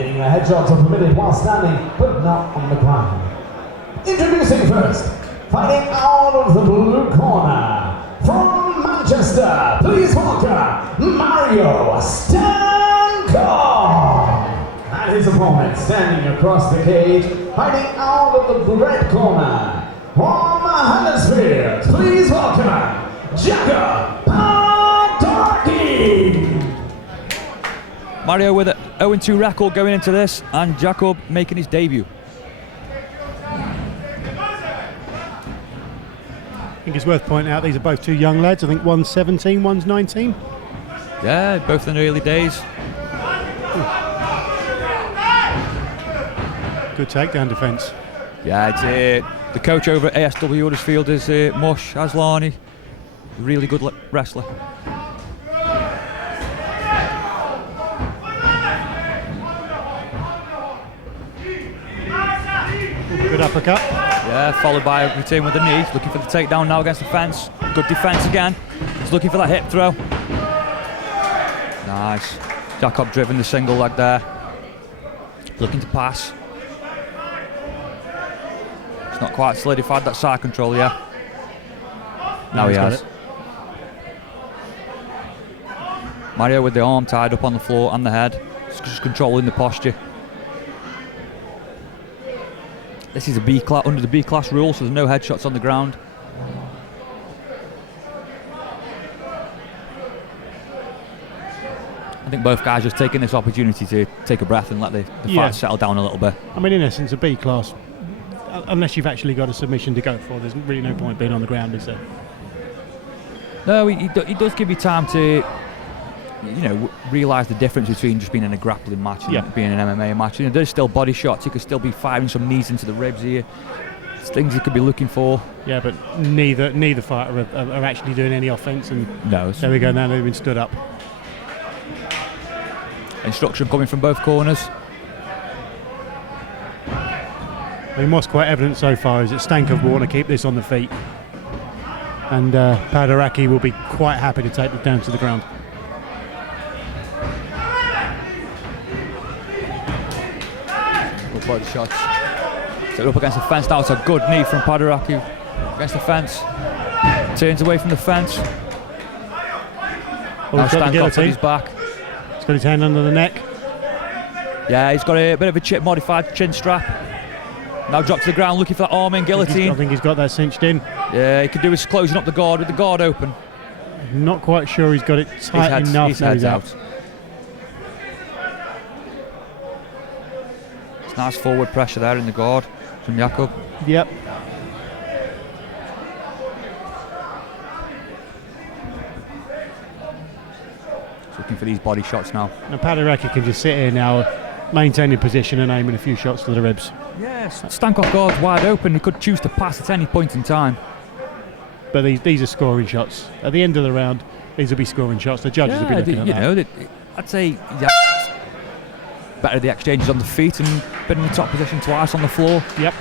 Getting the headshots are permitted while standing, but not on the ground. Introducing first, fighting out of the blue corner, from Manchester, please welcome Mario Stankov. And his opponent standing across the cage, fighting out of the red corner, from Hanley, please welcome Jackub Padoraki. Mario with a 0-2 record going into this, and Jackub making his debut. I think it's worth pointing out these are both two young lads. I think one's 17, one's 19. Yeah, both in the early days. Good takedown defence. Yeah, it's the coach over at ASW Huddersfield is Mush Aslani, really good wrestler. Good uppercut. Yeah, followed by a return with the knee. Looking for the takedown now against the fence. Good defence again. He's looking for that hip throw. Nice. Jackub driven the single leg there. Looking to pass. It's not quite solidified that side control yet. Now he has. Mario with the arm tied up on the floor and the head. Just controlling the posture. This is a B class, under the B class rule, so there's no headshots on the ground. I think both guys just taking this opportunity to take a breath and let the fight settle down a little bit. I mean, in essence, a B class, unless you've actually got a submission to go for, there's really no point being on the ground, is there? No, he does give you time to, realise the difference between just being in a grappling match and being an MMA match. There's still body shots. He could still be firing some knees into the ribs here. It's things he could be looking for. Yeah, but neither fighter are actually doing any offence. And no. There we go. Now they've been stood up. Instruction coming from both corners. I mean, what's quite evident so far is that Stankov will want to keep this on the feet, and Padoraki will be quite happy to take it down to the ground. Body shots. Set up against the fence now. It's a good knee from Padoraki against the fence. Turns away from the fence. Now Stankov on his back. He's got his hand under the neck. Yeah, he's got a bit of a chip modified chin strap. Now dropped to the ground looking for that arm in guillotine. I think he's got that cinched in. Yeah, he could do is closing up the guard with the guard open. I'm not quite sure he's got it tight enough. His head's out. Nice forward pressure there in the guard from Jackub. Yep. Looking for these body shots now. Now Padoraki can just sit here now, maintaining position and aiming a few shots to the ribs. Yes, Stankov guard's wide open. He could choose to pass at any point in time. But these are scoring shots. At the end of the round, these will be scoring shots. The judges will be looking at that. I'd say better the exchanges on the feet and been in the top position twice on the floor. Yep.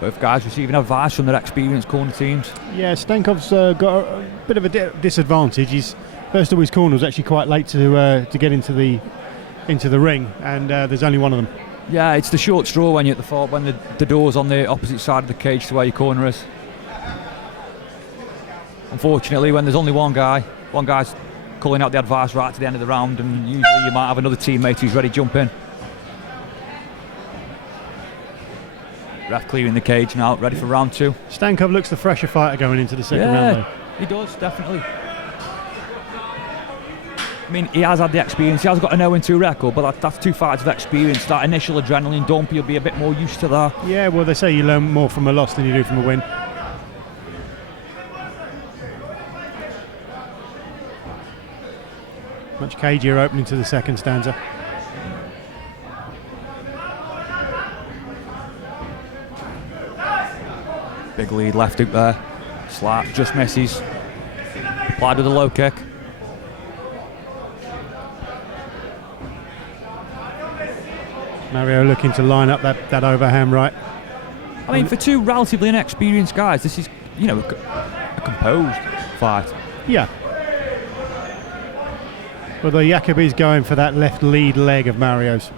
Both guys receiving advice from their experienced corner teams. Yeah, Stankov's got a bit of a disadvantage. He's first of all, his corner was actually quite late to get into the ring, and there's only one of them. Yeah, it's the short straw when you're at the far, when the door's on the opposite side of the cage to where your corner is. Unfortunately, when there's only one guy's calling out the advice right to the end of the round, and usually you might have another teammate who's ready to jump in. Ref clearing the cage now, ready for round two. Stankov looks the fresher fighter going into the second round, though. He does, definitely. I mean, he has had the experience. He has got an 0-2 record, but that's two fights of experience. That initial adrenaline dump, he'll be a bit more used to that. Yeah, well, they say you learn more from a loss than you do from a win. Much cagier opening to the second stanza. Big lead left hook there. Slap, just misses. Applied with a low kick. Mario looking to line up that overhand right. I mean, for two relatively inexperienced guys, this is, you know, a composed fight. Yeah. Although Jackub is going for that left lead leg of Mario's.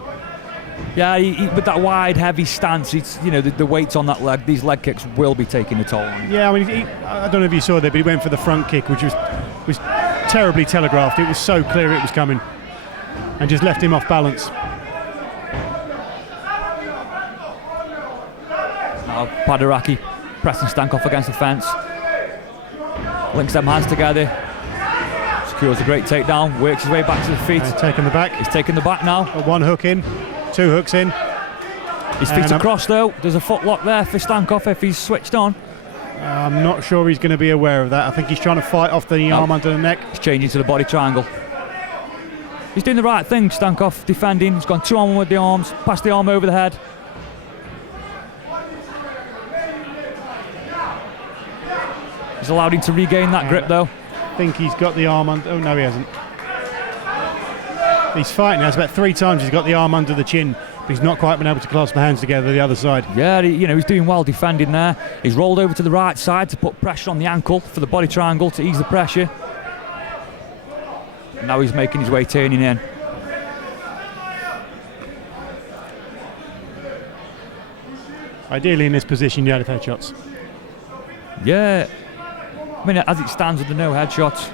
Yeah, with that wide, heavy stance, it's, you know, the weight's on that leg. These leg kicks will be taking a toll on him. Yeah, I mean, I don't know if you saw that, but he went for the front kick, which was terribly telegraphed. It was so clear it was coming, and just left him off balance. Now Padoraki pressing Stankov against the fence. Links them hands together. Secures a great takedown. Works his way back to the feet. Taking the back. He's taking the back now. One hook in. Two hooks in. His feet across though. There's a foot lock there for Stankov if he's switched on. I'm not sure he's going to be aware of that. I think he's trying to fight off the arm under the neck. He's changing to the body triangle. He's doing the right thing, Stankov, defending. He's gone 2-on-1 with the arms, passed the arm over the head. He's allowed him to regain that grip though. I think he's got the arm under. Oh no, he hasn't. He's fighting now. It's about 3 times he's got the arm under the chin, but he's not quite been able to clasp the hands together the other side. Yeah, you know, he's doing well defending there. He's rolled over to the right side to put pressure on the ankle for the body triangle to ease the pressure. And now he's making his way turning in. Ideally in this position you had headshots. Yeah, I mean, as it stands with the no headshots,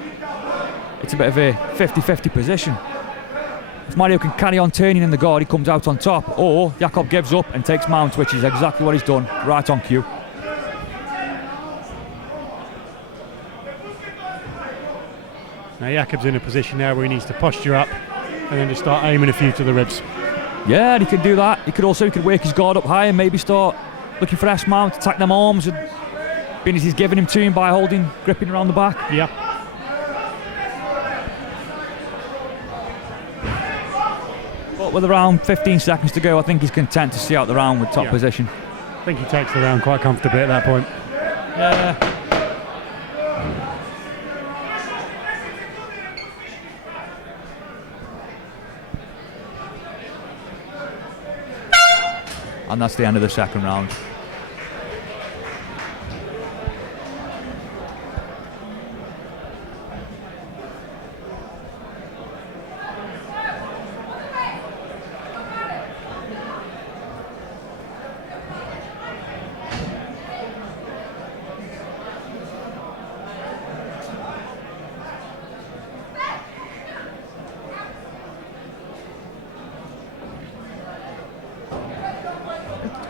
it's a bit of a 50-50 position. If Mario can carry on turning in the guard, he comes out on top, or Jackub gives up and takes mount, which is exactly what he's done, right on cue. Now Jackub's in a position now where he needs to posture up and then just start aiming a few to the ribs. Yeah, he can do that. He could work his guard up high and maybe start looking for S-mount, attack them arms, and being as he's giving him to him by gripping around the back. Yeah. But with around 15 seconds to go, I think he's content to see out the round with top position. I think he takes the round quite comfortably at that point. Yeah. And that's the end of the second round.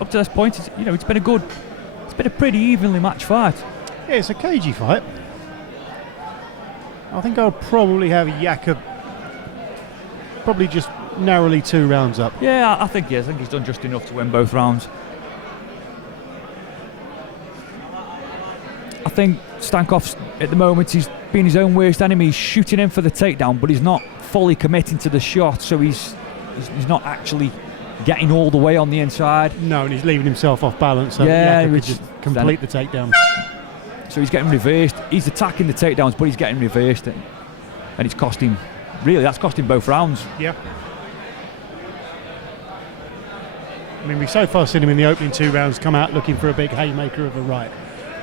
Up to this point, it's been a pretty evenly matched fight. Yeah, it's a cagey fight. I think I'll probably have Jackub probably just narrowly 2 rounds up. Yeah, I think he is. I think he's done just enough to win both rounds. I think Stankov's, at the moment, he's been his own worst enemy. He's shooting in for the takedown, but he's not fully committing to the shot, so he's not actually getting all the way on the inside. No, and he's leaving himself off balance, so yeah, Jackub could just complete the takedown. So he's getting reversed. He's attacking the takedowns, but he's getting reversed, and it's costing. Really, that's costing both rounds. Yeah. I mean, we've so far seen him in the opening 2 rounds come out looking for a big haymaker of a right.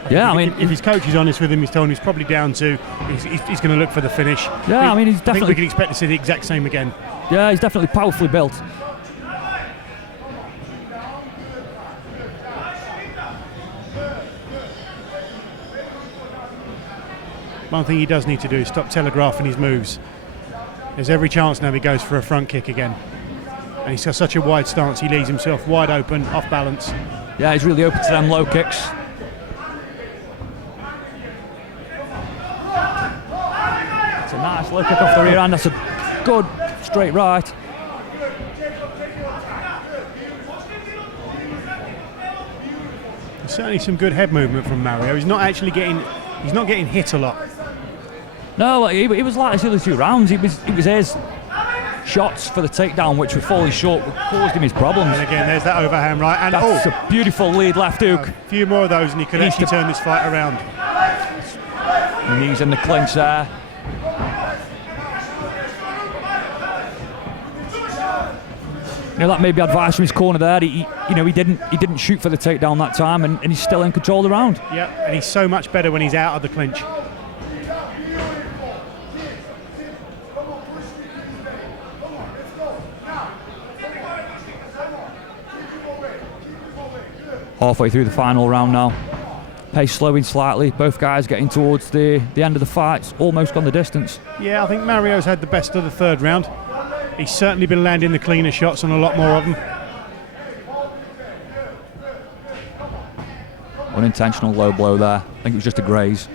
I mean, if his coach is honest with him, he's told him he's probably down to. He's going to look for the finish. Yeah, I mean, he's definitely. I think we can expect to see the exact same again. Yeah, he's definitely powerfully built. One thing he does need to do is stop telegraphing his moves. There's every chance now he goes for a front kick again. And he's got such a wide stance, he leaves himself wide open, off balance. Yeah, he's really open to them low kicks. It's a nice low kick off the rear hand. That's a good straight right. There's certainly some good head movement from Mario. He's not getting hit a lot. No, it was like the other 2 rounds. It was his shots for the takedown which were falling short, which caused him his problems. And again, there's that overhand right. And that's a beautiful lead left hook. A few more of those and he could actually turn this fight around. Knees in the clinch there. You know, that may be advice from his corner there. He didn't shoot for the takedown that time, and he's still in control of the round. Yeah, and he's so much better when he's out of the clinch. Halfway through the final round now. Pace slowing slightly. Both guys getting towards the end of the fight. It's almost gone the distance. Yeah, I think Mario's had the best of the 3rd round. He's certainly been landing the cleaner shots on a lot more of them. Unintentional low blow there. I think it was just a graze.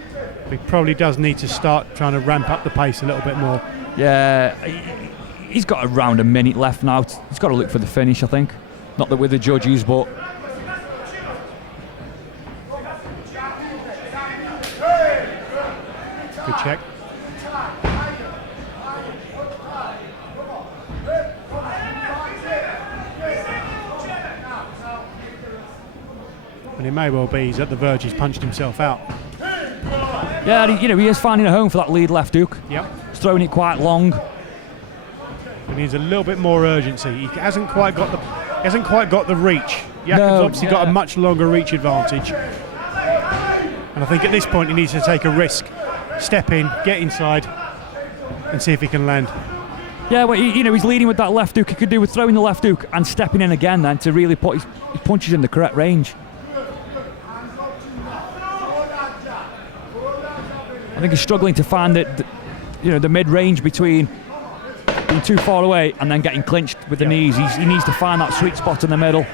He probably does need to start trying to ramp up the pace a little bit more. Yeah, he's got around a minute left now. He's got to look for the finish, I think. Not that we're the judges, but... Good check. And it may well be he's at the verge, he's punched himself out. Yeah, he is finding a home for that lead left hook. Yep. He's throwing it quite long. He needs a little bit more urgency. He hasn't quite got the reach. Jakub's obviously got a much longer reach advantage. And I think at this point he needs to take a risk. Step in, get inside, and see if he can land. Yeah, well, he's leading with that left hook. He could do with throwing the left hook and stepping in again then to really put his punches in the correct range. I think he's struggling to find the mid-range between being too far away and then getting clinched with the knees. He needs to find that sweet spot in the middle.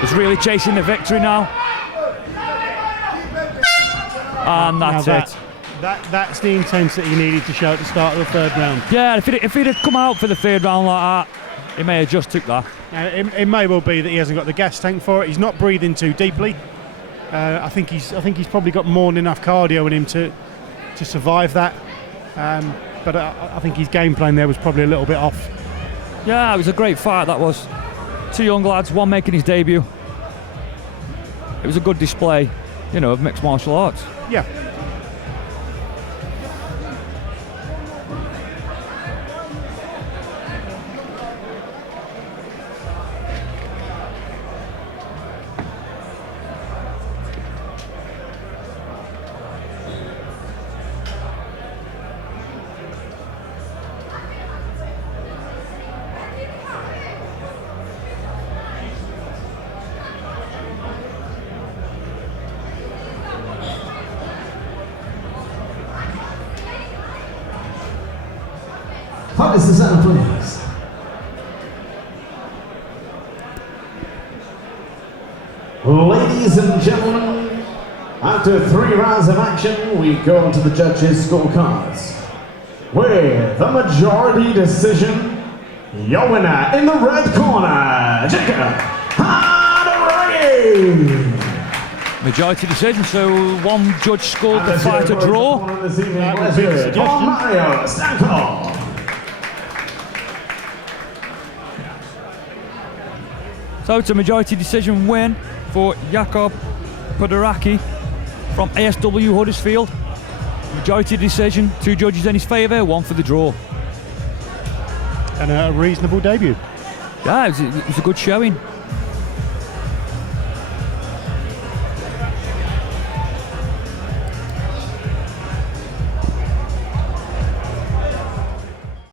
He's really chasing the victory now. And that's it. That's the intensity he needed to show at the start of the 3rd round. Yeah, if he'd have come out for the 3rd round like that, he may have just took that. It may well be that he hasn't got the gas tank for it. He's not breathing too deeply. I think he's probably got more than enough cardio in him to survive that. But I think his game plan there was probably a little bit off. Yeah, it was a great fight, that was. 2 young lads, one making his debut. It was a good display, of mixed martial arts. Yeah. Fight is the center, please. Ladies and gentlemen, after 3 rounds of action, we go to the judges' scorecards. With a majority decision, your winner in the red corner, Jackub Padoraki. Majority decision, so one judge scored the fight a draw. Mario Stankov. So it's a majority decision win for Jackub Padoraki from ASW Huddersfield. Majority decision, 2 judges in his favour, 1 for the draw. And a reasonable debut. Yeah, it was a good showing.